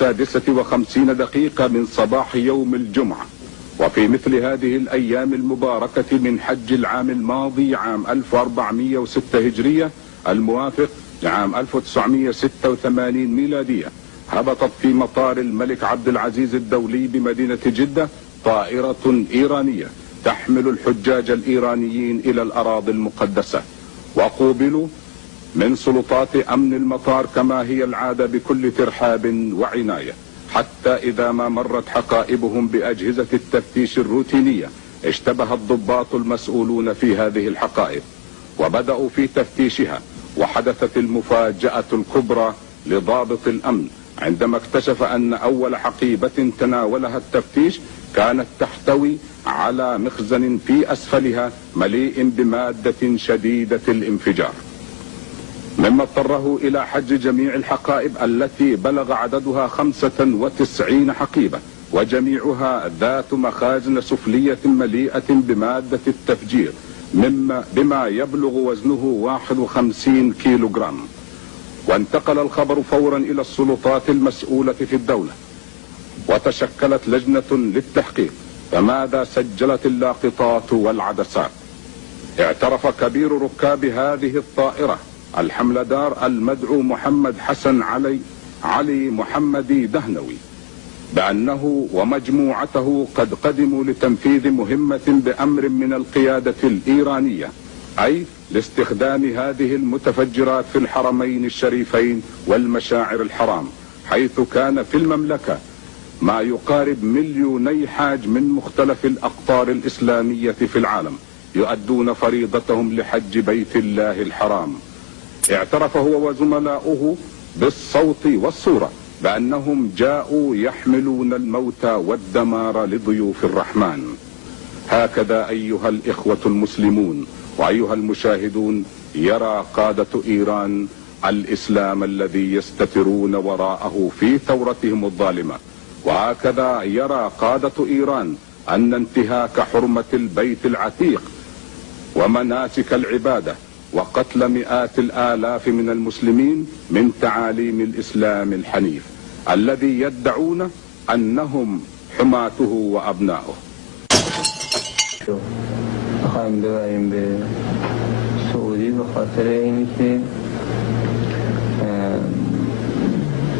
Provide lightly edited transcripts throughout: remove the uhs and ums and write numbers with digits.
56 من صباح يوم الجمعة، وفي مثل هذه الأيام المباركة من حج العام الماضي عام 1406 هجرية الموافق لعام 1986 ميلادية، هبطت في مطار الملك عبد العزيز الدولي بمدينة جدة طائرة إيرانية تحمل الحجاج الإيرانيين إلى الأراضي المقدسة، وقوبلوا من سلطات أمن المطار كما هي العادة بكل ترحاب وعناية، حتى إذا ما مرت حقائبهم بأجهزة التفتيش الروتينية اشتبه الضباط المسؤولون في هذه الحقائب وبدأوا في تفتيشها. وحدثت المفاجأة الكبرى لضابط الأمن عندما اكتشف أن أول حقيبة تناولها التفتيش كانت تحتوي على مخزن في أسفلها مليء بمادة شديدة الانفجار، مما اضطره إلى حجز جميع الحقائب التي بلغ عددها 95 حقيبة، وجميعها ذات مخازن سفلية مليئة بمادة التفجير بما يبلغ وزنه 51 كيلوغرام. وانتقل الخبر فورا إلى السلطات المسؤولة في الدولة، وتشكلت لجنة للتحقيق. فماذا سجلت اللاقطات والعدسات؟ اعترف كبير ركاب هذه الطائرة الحملدار المدعو محمد حسن علي محمدي دهنوي بأنه ومجموعته قد قدموا لتنفيذ مهمة بأمر من القيادة الإيرانية، أي لاستخدام هذه المتفجرات في الحرمين الشريفين والمشاعر الحرام، حيث كان في المملكة ما يقارب 2 مليون حاج من مختلف الأقطار الإسلامية في العالم يؤدون فريضتهم لحج بيت الله الحرام. اعترف هو وزملاؤه بالصوت والصورة بأنهم جاءوا يحملون الموت والدمار لضيوف الرحمن. هكذا أيها الإخوة المسلمون وأيها المشاهدون يرى قادة إيران الإسلام الذي يستترون وراءه في ثورتهم الظالمة، وهكذا يرى قادة إيران أن انتهاك حرمة البيت العتيق ومناسك العبادة وقتل مئات الآلاف من المسلمين من تعاليم الإسلام الحنيف الذي يدعون أنهم حماته وأبناؤه. خواهیم ببریم به سعودی به خاطر اینی که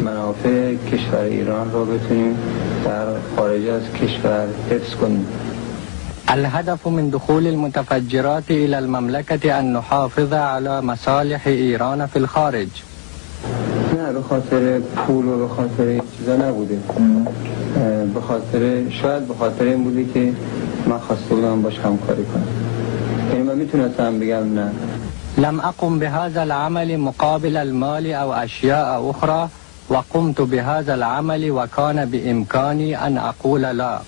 منافع کشور ایران را بتونیم در خارج از کشور حفظ کنیم. الهدف من دخول المتفجرات إلى المملكة أن نحافظ على مصالح إيران في الخارج. نه به خاطر پول و به خاطر این چیزا نبوده، شاید به خاطر این بوده که من خواسته بودم باش همکاری کنم. یعنی من میتونستم بگم نه. لم أقم بهذا العمل مقابل المال أو أشياء أخرى، وقمت بهذا العمل وكان بإمكاني أن أقول لا.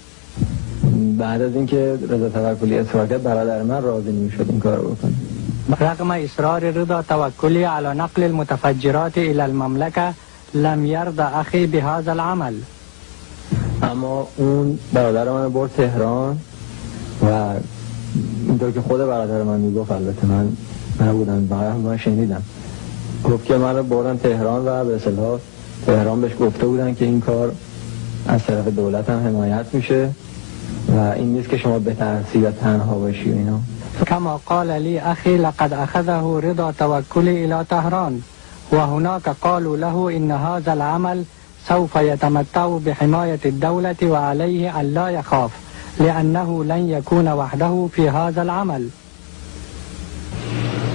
بعد از اینکه رضا توکلی اصرار کرد برادر من راضی نمیشد این کارو بکنه. رغم إصرار رضا توكلي على نقل المتفجرات إلى المملكة لم يرضى أخي بهذا العمل. اما اون برادر من برد تهران و اینطور که خود برادر من میگفت، البته من نبودم من شنیدم، گفت که من رو بردن تهران و به اصطلاح تهران بهش گفته بودن که این کار از طرف دولت هم حمایت میشه و این نیست که شما بترسی و تنها باشی و اینا. كما قال لي أخي لقد أخذه رضا توكلي إلى طهران، وهناك قالوا له إن هذا العمل سوف يتمتع بحماية الدولة وعليه أن لا يخاف لأنه لن يكون وحده في هذا العمل.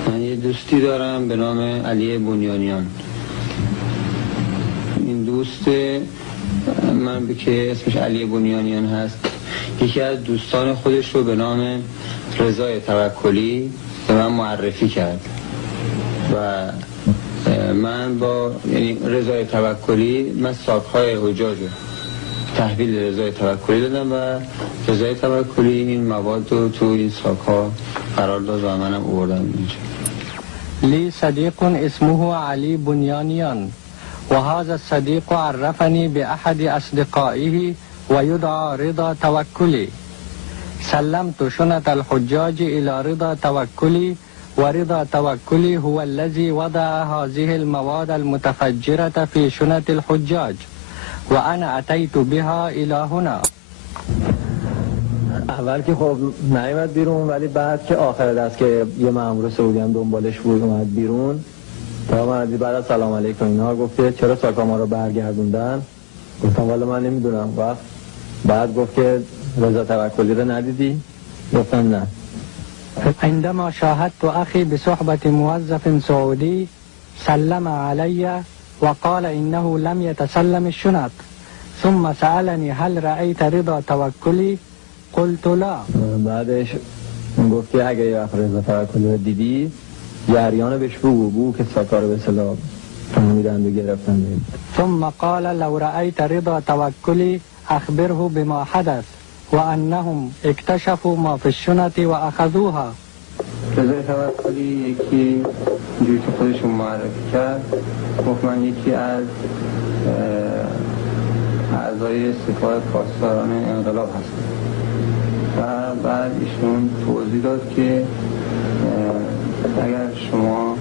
من یه دوستی دارم به نام علی بنیانیان. این دوست من که اسمش علی بنیانیان هست، یکی از دوستان خودش رو به نام رضا توکلی به من معرفی کرد و من با رضا توکلی من ساک‌های حجاج رو تحویل رضا توکلی دادم و رضا توکلی این مواد رو تو این ساک‌ها قرار داد و منم آوردم اینجا. لي صديق اسمه علي بنيانيان، وهذا الصديق عرفني بأحد أصدقائه ويدعى رضا توكلي. سلمت شنط الحجاج إلى رضا توكلي، ورضا توكلي هو الذي وضع هذه المواد المتفجرة في شنط الحجاج، وأنا أتيت بها إلى هنا. اول که خب نیامد بیرون، ولی بعد که آخر دست که یه مأمور سعودی هم دنبالش بود اومد بیرون، تا من بعد از سلام علیکم اینا گفت چرا ساکا ما رو برگردوندن؟ گفتم والا من نمیدونم. وقت بعد گفت که رضا توکلی رو ندیدی؟ گفتم نه. عندما شاهدت أخي بصحبة موظف سعودي سلم علي وقال إنه لم يتسلم الشنط، ثم سألني هل رأيت رضا توكلي؟ قلت لا. بعدش گفت که اگه یه وقت رضا توکلی رو دیدی جریان بهش بگو که ساکا رو به اصطلاح فهمیدند و گرفتن. ثم قال لو رأيت رضا توكلي أخبره بما حدث وأنهم اكتشفوا ما في الشنط وأخذوها. رضا توکلی یکی جوری که خودشون معرفی کرد گفت من یکی از اعضای سپاه پاسداران انقلاب هستم و بعد ایشون توضیح داد که اگر شما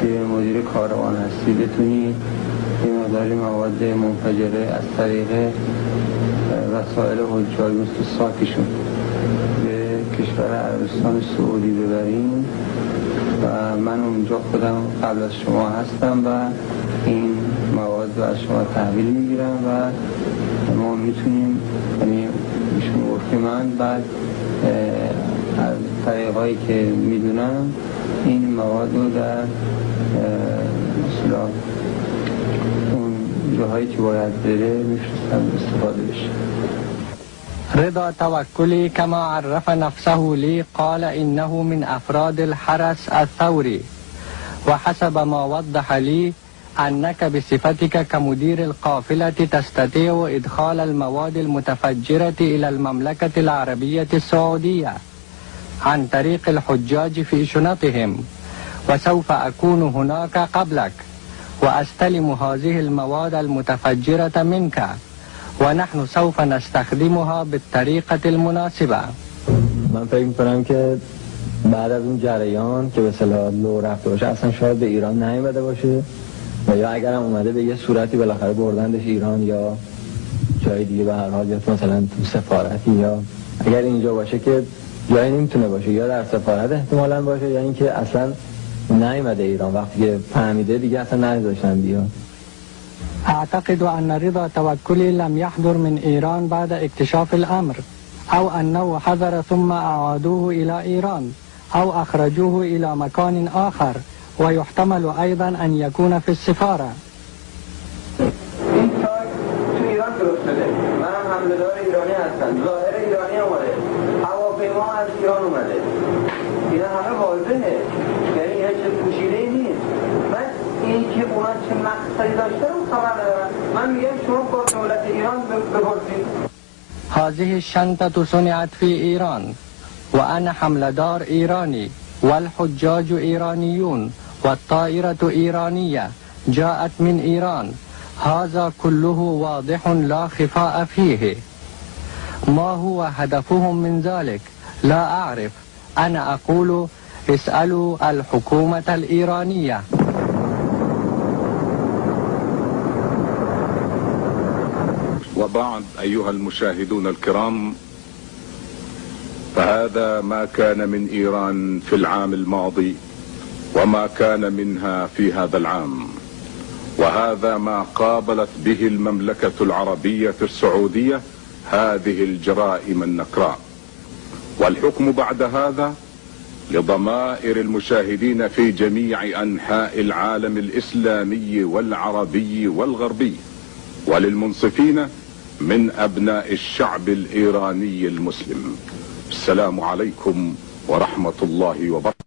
که مدیر کاروان هستی بتونی یه مقداری مواد منفجره از طریق وسایل حجاج مثل ساکشون به کشور عربستان سعودی ببریم و من اونجا خودم قبل از شما هستم و این مواد رو از شما تحویل میگیرم و ما میتونیم، یعنی ایشون گفت که من بعد از طریقایی که میدونم این مواد رو در مثلا اون جاهایی که باید بره میفرستم استفاده بشه. رضا توكلي كما عرف نفسه لي قال إنه من أفراد الحرس الثوري، وحسب ما وضح لي أنك بصفتك كمدير القافلة تستطيع إدخال المواد المتفجرة إلى المملكة العربية السعودية عن طريق الحجاج في شنطهم، وسوف أكون هناك قبلك وأستلم هذه المواد المتفجرة منك ونحن سوف نستخدمها بالطريقة المناسبة. من فکر می‌کنم که بعد از اون جریان که به اصطلاح لو رفته باشه اصلا شاید به ایران نیامده باشه و یا اگر هم اومده به یه صورتی بالاخره بردندش ایران یا جای دیگه، به هر حال یا مثلا تو سفارتی، یا اگر اینجا باشه که جایی نمیتونه باشه یا در سفارت احتمالاً باشه یا اینکه اصلا نیامده ایران، وقتی که فهمیده دیگه اصلا نذاشتن بیاد. أعتقد أن رضا توكلي لم يحضر من إيران بعد اكتشاف الأمر، أو أنه حضر ثم أعادوه إلى إيران أو أخرجوه إلى مكان آخر، ويحتمل أيضا أن يكون في السفارة. این سایت تو ایران درست شده، منم حمله‌دار ایرانی هستم، ظاهر ایرانی اومده، هواپیما از ایران اومده، اینا همه واضحه، یعنی هیچ پوشیده‌ای نیست. من این که اونا چه مقصدی داشته رو خبر ندارم. من میگم شما با دولت ایران بپرسید. هذه الشنطة صنعت في إيران وأنا حملدار إيراني والحجاج إيرانيون والطائرة إيرانية جاءت من إيران، هذا كله واضح لا خفاء فيه. ما هو هدفهم من ذلك لا أعرف، أنا أقول اسألوا الحكومة الإيرانية. وبعد أيها المشاهدون الكرام، فهذا ما كان من إيران في العام الماضي وما كان منها في هذا العام، وهذا ما قابلت به المملكة العربية السعودية هذه الجرائم النكراء. والحكم بعد هذا لضمائر المشاهدين في جميع أنحاء العالم الإسلامي والعربي والغربي، وللمنصفين من أبناء الشعب الإيراني المسلم. السلام عليكم ورحمة الله وبركاته.